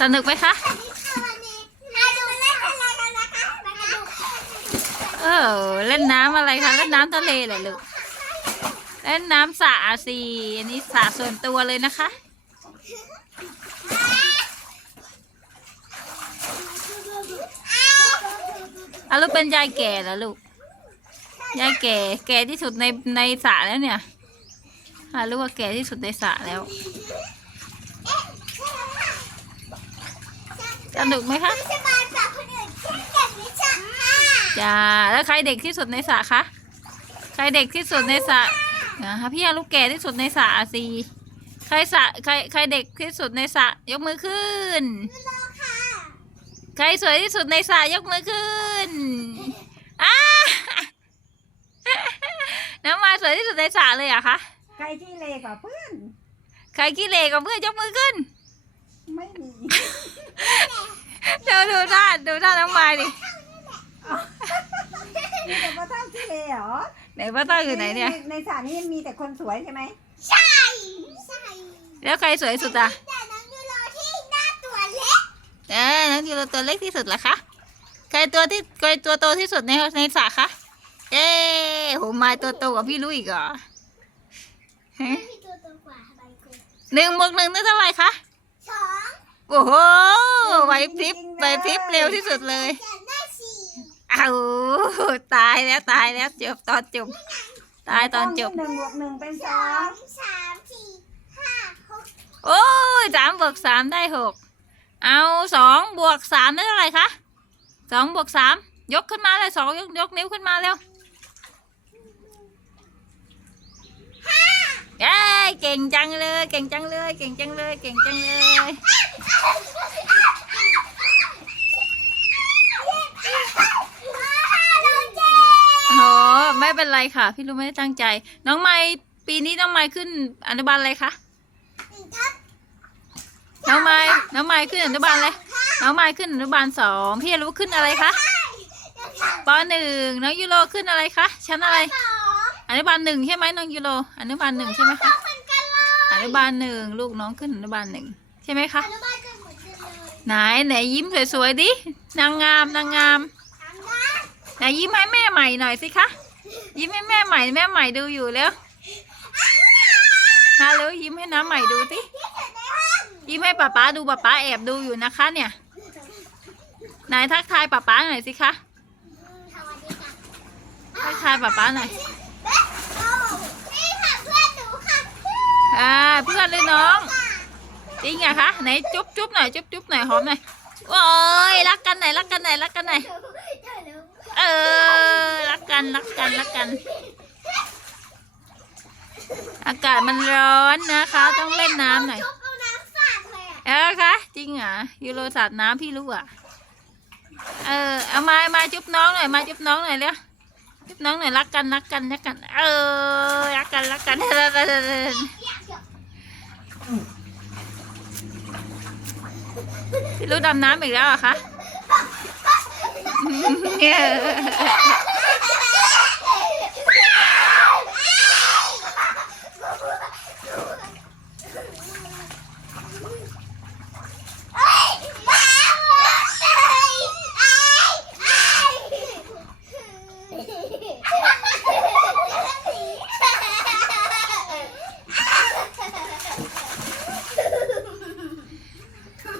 สนุกไหมคะ เออเล่นน้ำอะไรคะ เล่นน้ำทะเลเหรอลูก เล่นน้ำสระสิอันนี้สระส่วนตัวเลยนะคะ อาลูกเป็นยายแก่เหรอลูก ยายแก่ แก่ที่สุดในในสระแล้วเนี่ยอาลูกว่าแก่ที่สุดในสระแล้ว สนุกไหมคะสบายจากคนอื่นเช่นกันไม่ใช่ค่ะจ้าแล้วใครเด็กที่สุดในสระคะใครเด็กที่สุดในสระนะคะพี่อาลูกแก่ที่สุดในสระอะสิใครสระใครใครเด็กที่สุดในสระยกมือขึ้นรอค่ะใครสวยที่สุดในสระยกมือขึ้นอ้าน้ำมาสวยที่สุดในสระเลยเหรอะคะใครที่เลกว่าเพื่อนใครขี้เหร่กับเพื่อนยกมือขึ้นไม่มี เดี๋ยวดูท่าดูท่าน้องมายดิมีแต่ว่าท่านที่เลเหรอไหนป้าต้อยอยู่ไหนเนี่ยใในสระนี้มีแต่คนสวยใช่ไหมใช่ใช่แล้วใครสวยสุดอะแต่น้องยูโรที่หน้าตัวเล็กเออน้องยูโรตัวเล็กที่สุดเหรอคะใครตัวที่ใครตัวโตที่สุดในในสระคะเอ้โหมายตัวโตกว่าพี่ลุยอีกเหรอฮะมีตัวโตกว่าใบกุหนึ่งบวกหนึ่งได้เท่าไหร่คะสอง โอ้โหไหวพริบไหวพริบเร็วที่สุดเลยจะได้สี่อ้าวตายแล้วตายแล้วจบตอนจบ ตายตอนจบหนึ่งบวกหนึ่งเป็นสสอองงสามสี่ห้าหกโอ้ยสามบวกสามได้หกเอาสองบวกสามได้เท่าไหร่คะสองบวกสามยกขึ้นมาเลยสองยกยกนิ้วขึ้นมาเร็ว เย้เก่งจังเลย เก่งจังเลย เก่งจังเลย เก่งจังเลยโอ้ไม่เป็นไรค่ะ พี่รู้ไม่ได้ตั้งใจ น้องไม้ปีนี้น้องไม้ขึ้นอนุบาลอะไรคะน้องไม้น้องไม้ขึ้นอนุบาลเลยน้องไม้ขึ้นอนุบาลสองพี่รู้ขึ้นอะไรคะปหนึ่งน้องยูโรขึ้นอะไรคะชั้นอะไร องอนุบาลหนึ่งใช่ไหมน้องยูโรอนุบาลหนึ่งใช่ไหมคะเหมือนกันเลยอนุบาลหนึ่งลูกน้องขึ้นอนุบาลหนึ่งใช่ไหมคะอนุบาลจะเหมือนกันเลยไหนไหนยิ้มสวยๆดินางงามนางงามทำได้ไหนยิ้มให้แม่ใหม่หน่อยสิคะยิ้มให้แม่ใหม่แม่ใหม่ดูอยู่แล้วฮัลโหลยิ้มให้น้าใหม่ดูสิที่สุดในห้องยิ้มให้ป๊าป๊าดูป๊าป๊าแอบดูอยู่นะคะเนี่ยไหนทักทายป๊าป๊าหน่อยสิคะสวัสดีค่ะทักทายป๊าป๊าหน่อย โอ้นี่ค่ะเพื่อนหนูค่ะ อ่าเพื่อนเลยน้อง จริงอะคะไหนจุ๊บจุ๊บหน่อยจุ๊บจุ๊บหน่อยหอมหน่อยโอ้ยรักกันไหนรักกันไหนรักกันไหนเออรักกันรักกันรักกัน อากาศมันร้อนนะคะ ต้องเล่นน้ำหน่อยเอาน้ำสาดเลยอะเออคะจริงเหรอยูโรสาดน้ำพี่รู้อะเออเอามามาจุ๊บน้องหน่อยมาจุ๊บน้องหน่อยเร็วจุ๊บน้องหน่อยรักกันรักกันรักกัน เออรักกันรักกัน พี่รู้ดำน้ำอีกแล้วเหรอะคะ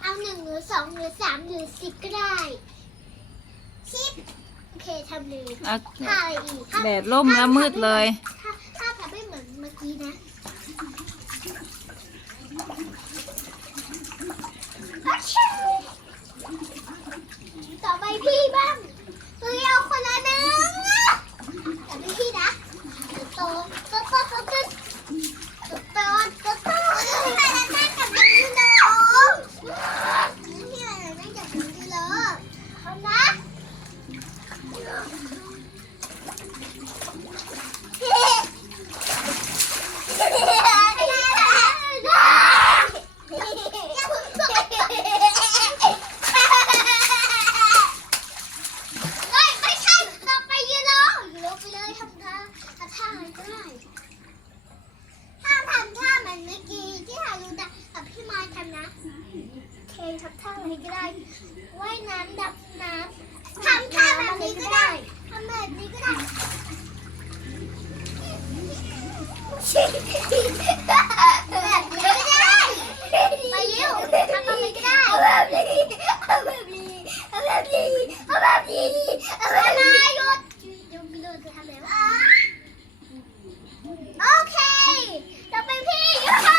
เอาหนึ่งหรือสองหรือสามหรือสิบก็ได้สิบโอเคทำเลยอ่ถ้าอะไรอีกแดดร่มแล้วมืดเลย ถ้าถ้าแบบไม่เหมือนเมื่อกี้นะ โอเคทำท่าอะไรก็ได้ว่ายน้ำดับน้ำทำท่าแบบนี้ก็ได้ทำแบบนี้ก็ได้แบบนี้ก็ได้ไปยิ้วทำอะไรก็ได้เอาแบบนี้เอาแบบนี้เอาแบบนี้เอาแบบนี้เอาแบบนี้หยุดหยุดหยุดจะทำแล้วโอเคเราเป็นพี่ยูโร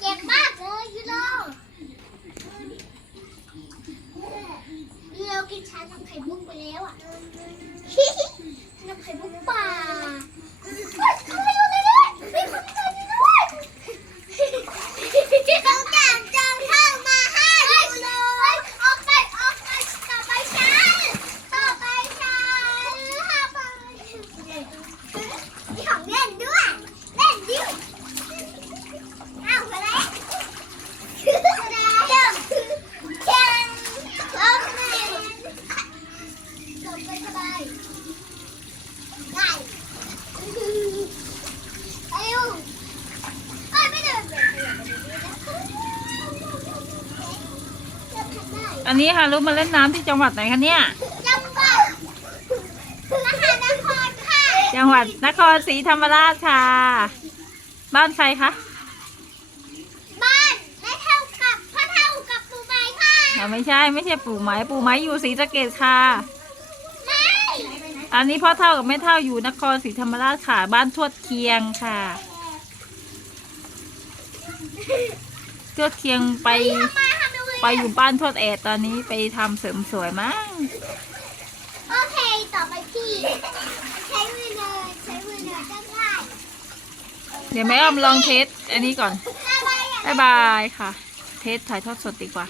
เก่งมากเลยยูโรยูโร กินชานมไข่มุกไปแล้วอะน้ำไข่มุกป่า ต้องการจองเข้ามาให้ดูเลยออกไปออกไปต่อไปฉันต่อไปฉันห้าไปมีของเล่นด้วย เล่นดิวอ้าวอะไรอะไรเดิมแข่งเอาไปจบไปสบายได้อายุ เอ้ยไม่เดินแบบนี้จะทำได้ อันนี้ฮารุมาเล่นน้ำที่จังหวัดไหนคะเนี่ย จังหวัดมหานครค่ะ จังหวัดนครศรีธรรมราชค่ะ บ้านใครคะ บ้านและเท่ากับพ่อเท่ากับปู่ใบค่ะอะไม่ใช่ไม่ใช่ปู่ไม้ปู่ไม้อยู่ศรีสะเกดค่ะ ไม่ อันนี้พ่อเท่ากับแม่เท่าอยู่นครศรีธรรมราชค่ะ บ้านทวดเคียงค่ะทวดเคียงไปทำ ไปอยู่บ้านทวดแอดตอนนี้ไปทำเสริมสวยมั้งโอเค ต่อไปพี่ ใช้มือเลยใช้มือเลยก็ได้เดี๋ยวแม่อ้อมลองเทสอันนี้ก่อน บ๊ายบายค่ะ เทสถ่ายทอดสดดีกว่า